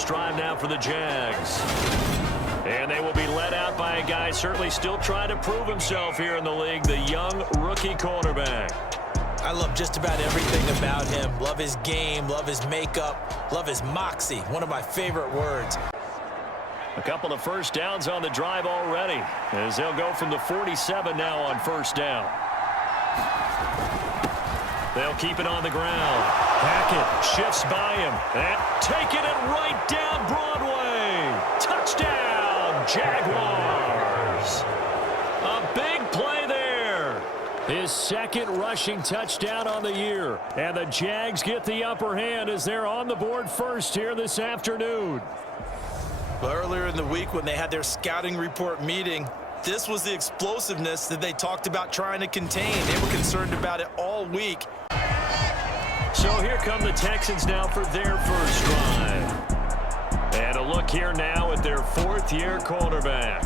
first drive now for the Jags. And they will be led out by a guy certainly still trying to prove himself here in the league, the young rookie cornerback. I love just about everything about him. Love his game, love his makeup, love his moxie. One of my favorite words. A couple of first downs on the drive already, as they'll go from the 47 now on first down. They'll keep it on the ground. Hackett shifts by him. And taking it right down Broadway. Touchdown, Jaguars. A big play there. His second rushing touchdown on the year. And the Jags get the upper hand as they're on the board first here this afternoon. Well, earlier in the week when they had their scouting report meeting, this was the explosiveness that they talked about trying to contain. They were concerned about it all week. So here come the Texans now for their first drive. And a look here now at their fourth-year quarterback.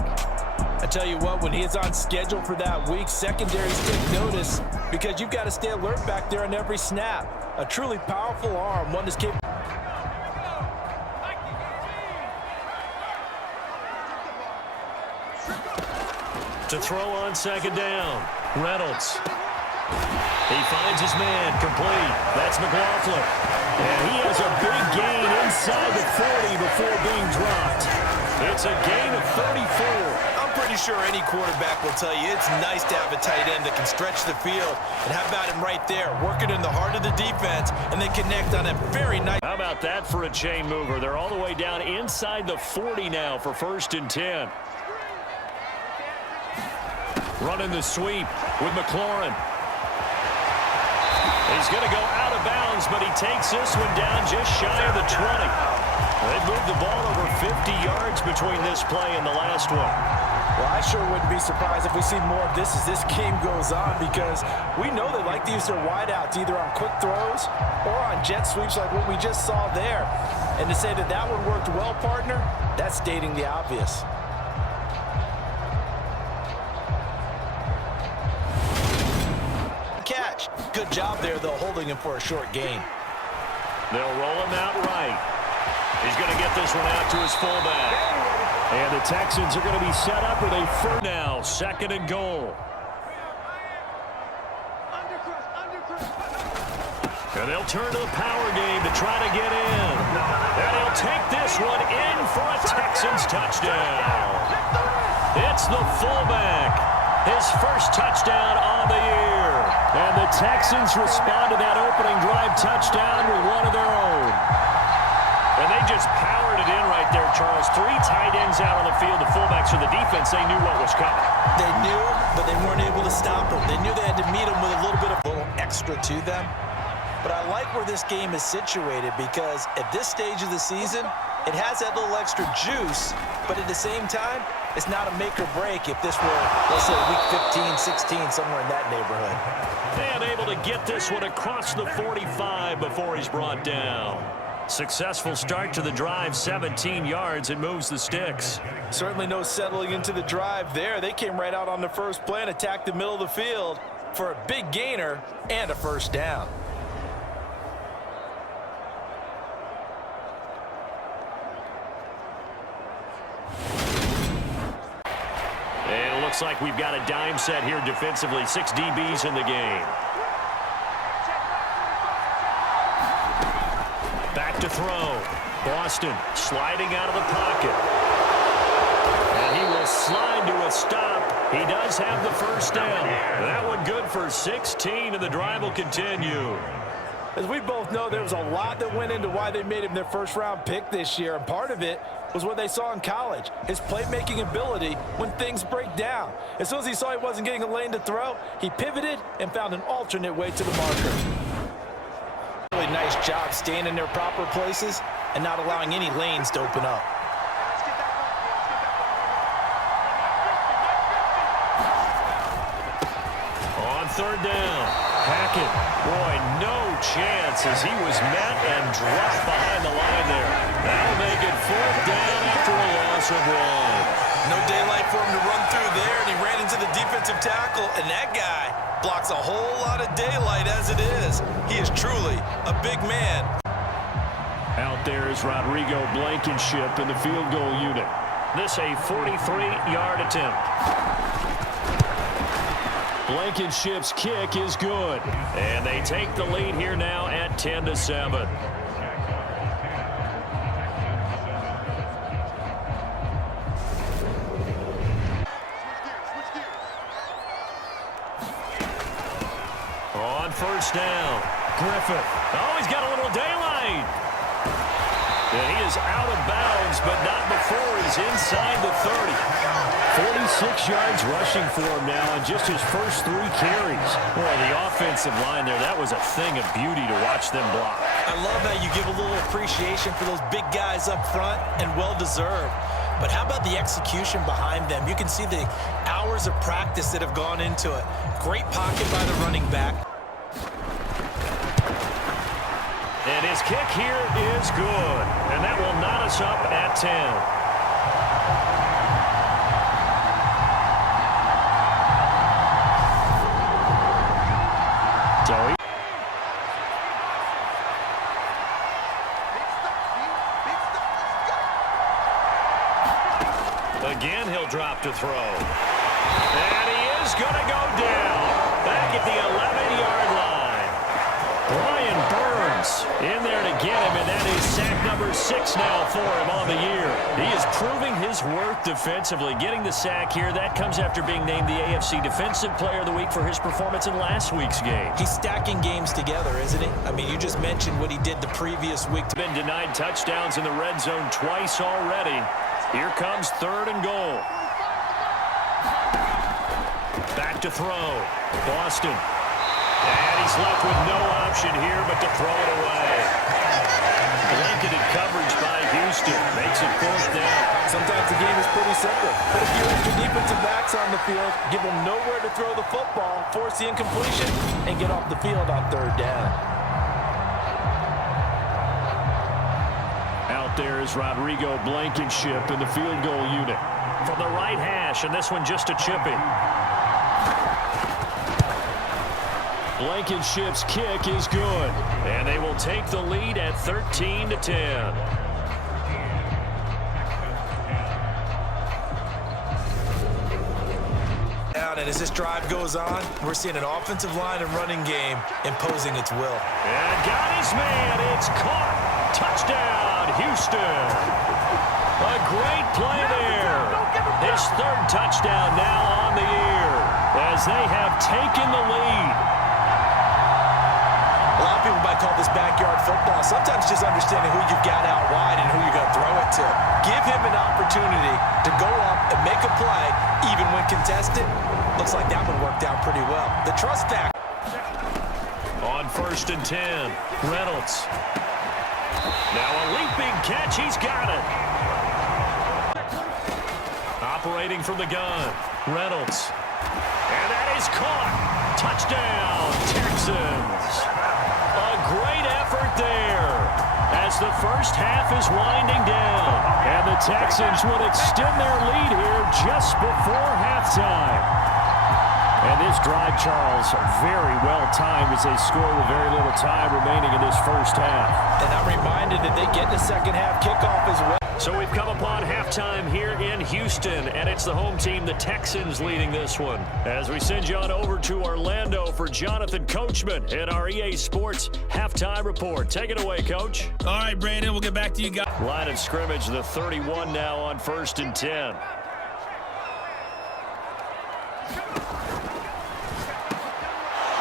I tell you what, when he is on schedule for that week, secondaries take notice because you've got to stay alert back there on every snap. A truly powerful arm, one that's capable. To throw on second down. Reynolds. He finds his man complete. That's McLaughlin. And he has a big gain inside the 40 before being dropped. It's a gain of 34. I'm pretty sure any quarterback will tell you it's nice to have a tight end that can stretch the field. And how about him right there, working in the heart of the defense, and they connect on a very nice. How about that for a chain mover? They're all the way down inside the 40 now for 1st and 10. Running the sweep with McLaurin. He's going to go out of bounds, but he takes this one down just shy of the 20. They've moved the ball over 50 yards between this play and the last one. Well, I sure wouldn't be surprised if we see more of this as this game goes on, because we know they like to use their wideouts either on quick throws or on jet sweeps like what we just saw there. And to say that that one worked well, partner, that's stating the obvious. Catch. Good job there, though, holding him for a short gain. They'll roll him out right. He's going to get this one out to his fullback. And the Texans are going to be set up with a first now, 2nd and goal. And they'll turn to the power game to try to get in. And he'll take this one in for a Texans touchdown. It's the fullback. His first touchdown on the year. And the Texans respond to that opening drive touchdown with one of their own. And they just powered it in right there, Charles. 3 tight ends out on the field. The fullbacks for the defense, they knew what was coming. They knew, but they weren't able to stop them. They knew they had to meet them with a little bit of extra to them. But I like where this game is situated because at this stage of the season, it has that little extra juice, but at the same time, it's not a make or break if this were, let's say, week 15, 16, somewhere in that neighborhood. And able to get this one across the 45 before he's brought down. Successful start to the drive, 17 yards, and moves the sticks. Certainly no settling into the drive there. They came right out on the first play and attacked the middle of the field for a big gainer and a first down. And it looks like we've got a dime set here defensively. 6 DBs in the game. Back to throw. Boston sliding out of the pocket. And he will slide to a stop. He does have the first down. That one good for 16, and the drive will continue. As we both know, there was a lot that went into why they made him their first-round pick this year, and part of it was what they saw in college, his playmaking ability when things break down. As soon as he saw he wasn't getting a lane to throw, he pivoted and found an alternate way to the marker. Really nice job staying in their proper places and not allowing any lanes to open up. On 3rd down, Hackett, boy, no chance as he was met and dropped behind the line there. That'll make it 4th down after a loss of 1. No daylight for him to run through there, and he ran into the defensive tackle, and that guy blocks a whole lot of daylight as it is. He is truly a big man. Out there is Rodrigo Blankenship in the field goal unit. This a 43-yard attempt. Blankenship's kick is good. And they take the lead here now at 10-7. On first down, Griffith. Oh, he's got a little daylight. And he is out of bounds, but not before he's inside the 30. 46 yards rushing for him now on just his first 3 carries. Boy, the offensive line there, that was a thing of beauty to watch them block. I love how you give a little appreciation for those big guys up front, and well-deserved. But how about the execution behind them? You can see the hours of practice that have gone into it. Great pocket by the running back. And his kick here is good. And that will knot us up at 10. So again, he'll drop to throw. And he is going to go down. Back at the 11-yard line. Brian Burns in there to get him, and that is sack number 6 now for him on the year. He is proving his worth defensively. Getting the sack here, that comes after being named the AFC Defensive Player of the Week for his performance in last week's game. He's stacking games together, isn't he? I mean, you just mentioned what he did the previous week. Been denied touchdowns in the red zone twice already. Here comes 3rd and goal. Back to throw. Boston. And he's left with no option here but to throw it away. Blanketed coverage by Houston. Makes it 4th down. Sometimes the game is pretty simple. Put a few extra defensive backs on the field, give them nowhere to throw the football, force the incompletion, and get off the field on 3rd down. Out there is Rodrigo Blankenship in the field goal unit. From the right hash, and this one just a chipping. Blankenship's kick is good. And they will take the lead at 13-10. And as this drive goes on, we're seeing an offensive line and running game imposing its will. And got his man. It's caught. Touchdown, Houston. A great play there. His 3rd touchdown now on the year as they have taken the lead. A lot of people might call this backyard football. Sometimes just understanding who you've got out wide and who you're going to throw it to. Give him an opportunity to go up and make a play, even when contested. Looks like that one worked out pretty well. The trust factor. On 1st and 10, Reynolds. Now a leaping catch. He's got it. Operating from the gun, Reynolds. And that is caught. Touchdown, Texans. A great effort there as the first half is winding down. And the Texans will extend their lead here just before halftime. And this drive, Charles, very well timed as they score with very little time remaining in this first half. And I'm reminded that they get the second half kickoff as well. So we've come upon halftime here in Houston, and it's the home team, the Texans, leading this one. As we send you on over to Orlando for Jonathan Coachman in our EA Sports halftime report. Take it away, Coach. All right, Brandon, we'll get back to you guys. Line of scrimmage, the 31 now on 1st and 10.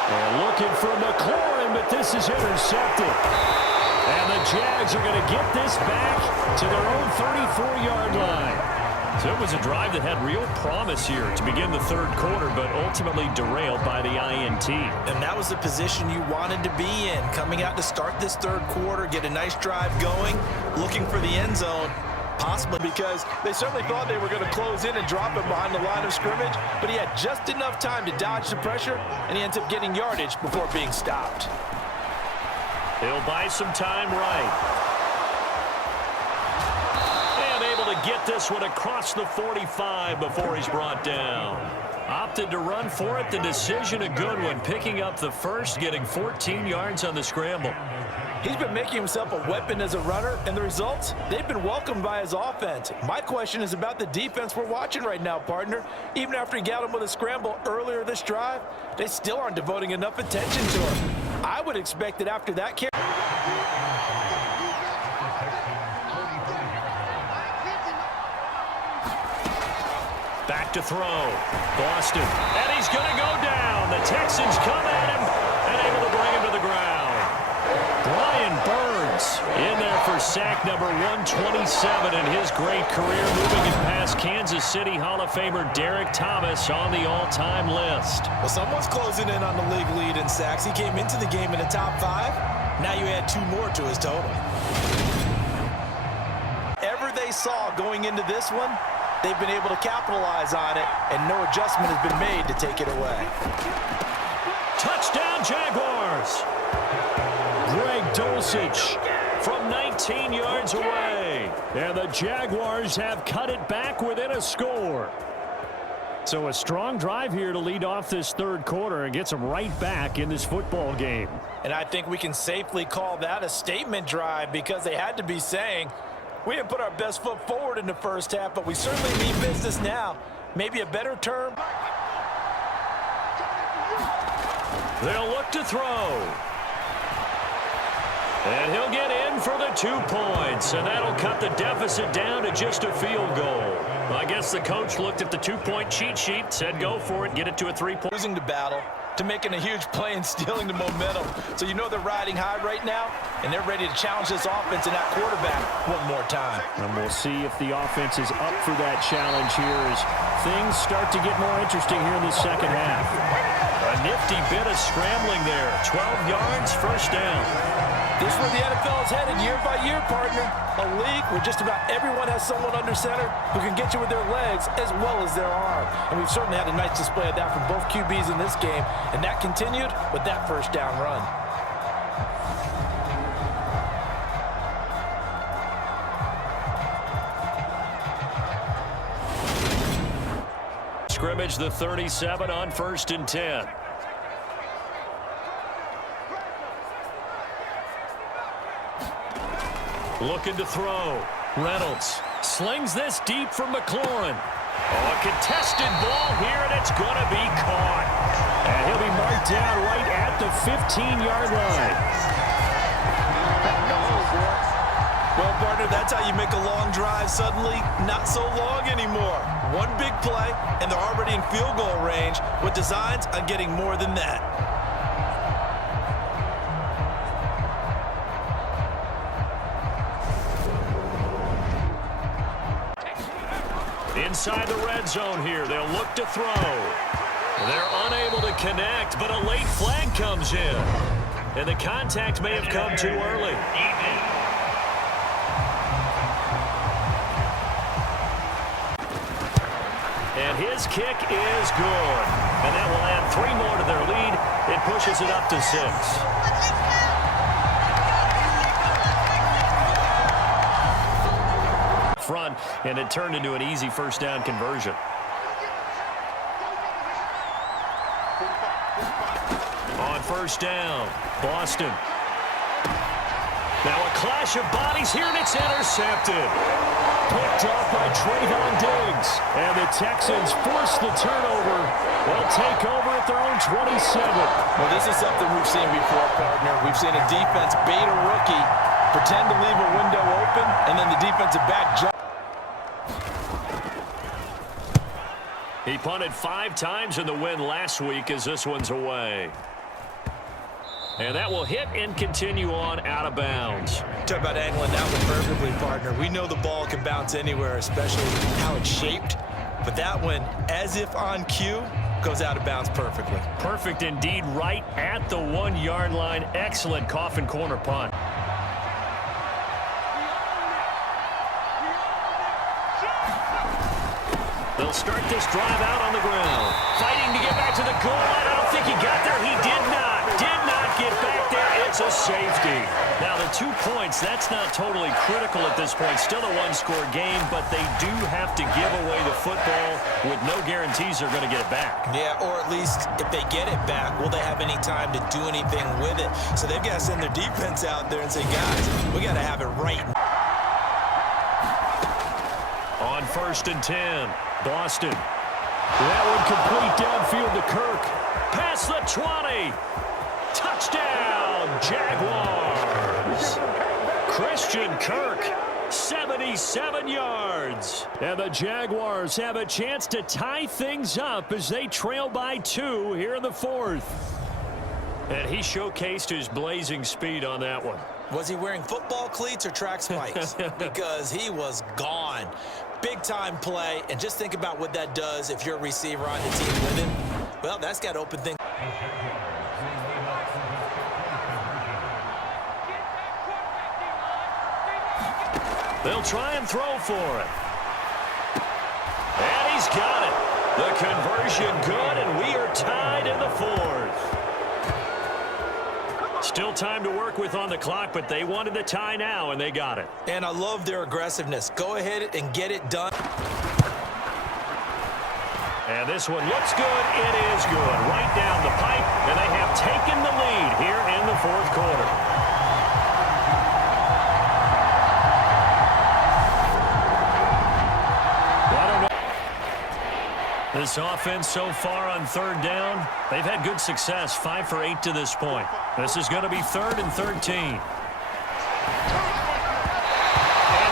And looking for McLaurin, but this is intercepted. And the Jags are going to get this back to their own 34-yard line. So it was a drive that had real promise here to begin the 3rd quarter, but ultimately derailed by the INT. And that was the position you wanted to be in, coming out to start this 3rd quarter, get a nice drive going, looking for the end zone. Possibly because they certainly thought they were going to close in and drop him behind the line of scrimmage, but he had just enough time to dodge the pressure, and he ends up getting yardage before being stopped. He'll buy some time right. And able to get this one across the 45 before he's brought down. Opted to run for it. The decision a good one. Picking up the first, getting 14 yards on the scramble. He's been making himself a weapon as a runner, and the results, they've been welcomed by his offense. My question is about the defense we're watching right now, partner. Even after he got him with a scramble earlier this drive, they still aren't devoting enough attention to him. I would expect that after that carry. Back to throw. Boston. And he's going to go down. The Texans come at him and able to bring him to the ground. Brian Burns in there for sack number 127 in his great career, moving it past Kansas City Hall of Famer Derek Thomas on the all-time list. Well, someone's closing in on the league lead in sacks. He came into the game in the top 5. Now you add 2 more to his total. Whatever they saw going into this one, they've been able to capitalize on it, and no adjustment has been made to take it away. Touchdown, Jaguars! Greg Dulcich from 19 yards away. And the Jaguars have cut it back within a score. So a strong drive here to lead off this third quarter and gets them right back in this football game. And I think we can safely call that a statement drive because they had to be saying, we didn't put our best foot forward in the first half, but we certainly mean business now. Maybe a better term. They'll look to throw. And he'll get in for the 2 points, and that'll cut the deficit down to just a field goal. I guess the coach looked at the 2-point cheat sheet, said go for it, get it to a 3-point. Losing the battle to making a huge play and stealing the momentum. So you know they're riding high right now, and they're ready to challenge this offense and that quarterback one more time. And we'll see if the offense is up for that challenge here as things start to get more interesting here in the second half. A nifty bit of scrambling there. 12 yards, first down. This is where the NFL is headed year by year, partner. A league where just about everyone has someone under center who can get you with their legs as well as their arm. And we've certainly had a nice display of that from both QBs in this game. And that continued with that first down run. Scrimmage the 37 on 1st and 10. Looking to throw. Reynolds slings this deep from McLaurin. Oh, a contested ball here, and it's going to be caught. And he'll be marked down right at the 15-yard line. Well, partner, that's how you make a long drive suddenly not so long anymore. One big play, and they're already in field goal range with designs on getting more than that. Inside the red zone here, they'll look to throw. They're unable to connect, but a late flag comes in. And the contact may have come too early. And his kick is good. And that will add 3 more to their lead. It pushes it up to 6. Front, and it turned into an easy first down conversion. On first down, Boston. Now a clash of bodies here, and it's intercepted. Picked off by Trayvon Diggs. And the Texans force the turnover. They'll take over at their own 27. Well, this is something we've seen before, partner. We've seen a defense bait a rookie, pretend to leave a window open, and then the defensive back jump. He punted 5 times in the win last week as this one's away. And that will hit and continue on out of bounds. Talk about angling that one perfectly, partner. We know the ball can bounce anywhere, especially how it's shaped. But that one, as if on cue, goes out of bounds perfectly. Perfect indeed, right at the 1-yard line. Excellent coffin corner punt. They'll start this drive out on the ground. Fighting to get back to the goal line. I don't think he got there. He did not get back there. It's a safety. Now, the 2 points, that's not totally critical at this point. Still a one-score game, but they do have to give away the football with no guarantees they're going to get it back. Yeah, or at least if they get it back, will they have any time to do anything with it? So they've got to send their defense out there and say, guys, we got to have it right. On 1st and 10, Boston. That one complete downfield to Kirk. Past the 20. Touchdown, Jaguars. Christian Kirk, 77 yards. And the Jaguars have a chance to tie things up as they trail by 2 here in the 4th. And he showcased his blazing speed on that one. Was he wearing football cleats or track spikes? Because he was gone. Big-time play, and just think about what that does if you're a receiver on the team with him. Well, that's got to open things. They'll try and throw for it. And he's got it. The conversion good, and we are tied in the 4th. Still time to work with on the clock, but they wanted the tie now, and they got it. And I love their aggressiveness. Go ahead and get it done. And this one looks good. It is good. Right down the pipe, and they have taken the lead here in the 4th quarter. This offense so far on 3rd down, they've had good success, 5 for 8 to this point. This is going to be 3rd and 13. And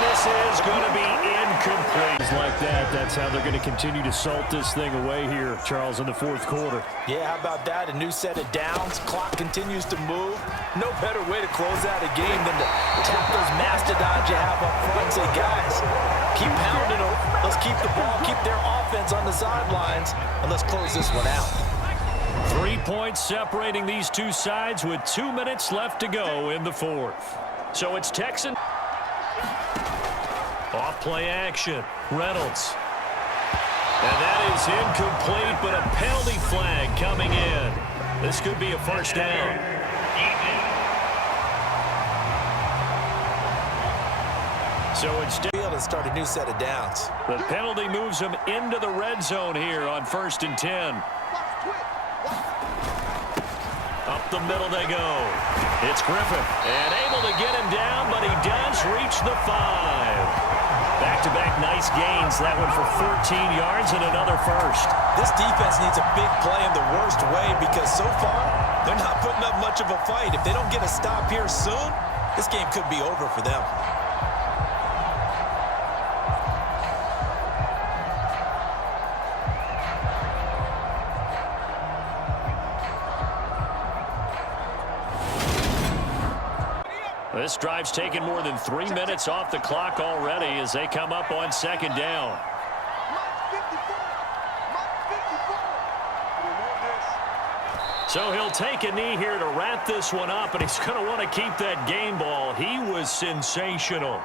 this is going to be incomplete. Like that, that's how they're going to continue to salt this thing away here, Charles, in the 4th quarter. Yeah, how about that? A new set of downs. Clock continues to move. No better way to close out a game than to tap those mastodons you have up front and say, guys, keep pounding them. Let's keep the ball, keep their offense on the sidelines, and let's close this one out. 3 points separating these two sides with 2 minutes left to go in the 4th. So it's Texan. Off play action. Reynolds. And that is incomplete, but a penalty flag coming in. This could be a first down. So it's field and start a new set of downs. The penalty moves him into the red zone here on 1st and 10. Up the middle they go. It's Griffin. And able to get him down, but he does reach the 5. Back-to-back nice gains. That one for 14 yards and another first. This defense needs a big play in the worst way because so far they're not putting up much of a fight. If they don't get a stop here soon, this game could be over for them. This drive's taken more than 3 minutes off the clock already as they come up on 2nd down. So he'll take a knee here to wrap this one up, and he's going to want to keep that game ball. He was sensational.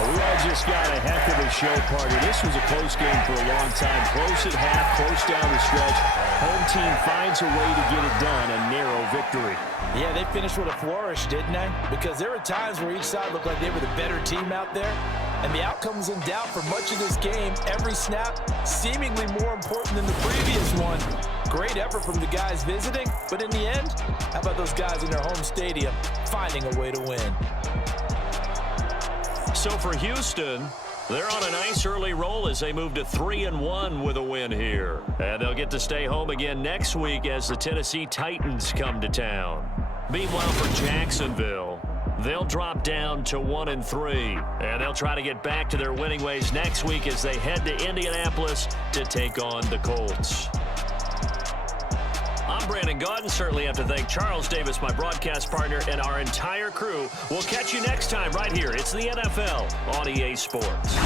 We all just got a heck of a show, partner. This was a close game for a long time. Close at half, close down the stretch. Home team finds a way to get it done, a narrow victory. Yeah, they finished with a flourish, didn't they? Because there were times where each side looked like they were the better team out there. And the outcome was in doubt for much of this game. Every snap seemingly more important than the previous one. Great effort from the guys visiting. But in the end, how about those guys in their home stadium finding a way to win? So for Houston, they're on a nice early roll as they move to 3-1 with a win here. And they'll get to stay home again next week as the Tennessee Titans come to town. Meanwhile, for Jacksonville, they'll drop down to 1-3. And they'll try to get back to their winning ways next week as they head to Indianapolis to take on the Colts. I'm Brandon Gaudin. Certainly have to thank Charles Davis, my broadcast partner, and our entire crew. We'll catch you next time right here. It's the NFL on EA Sports.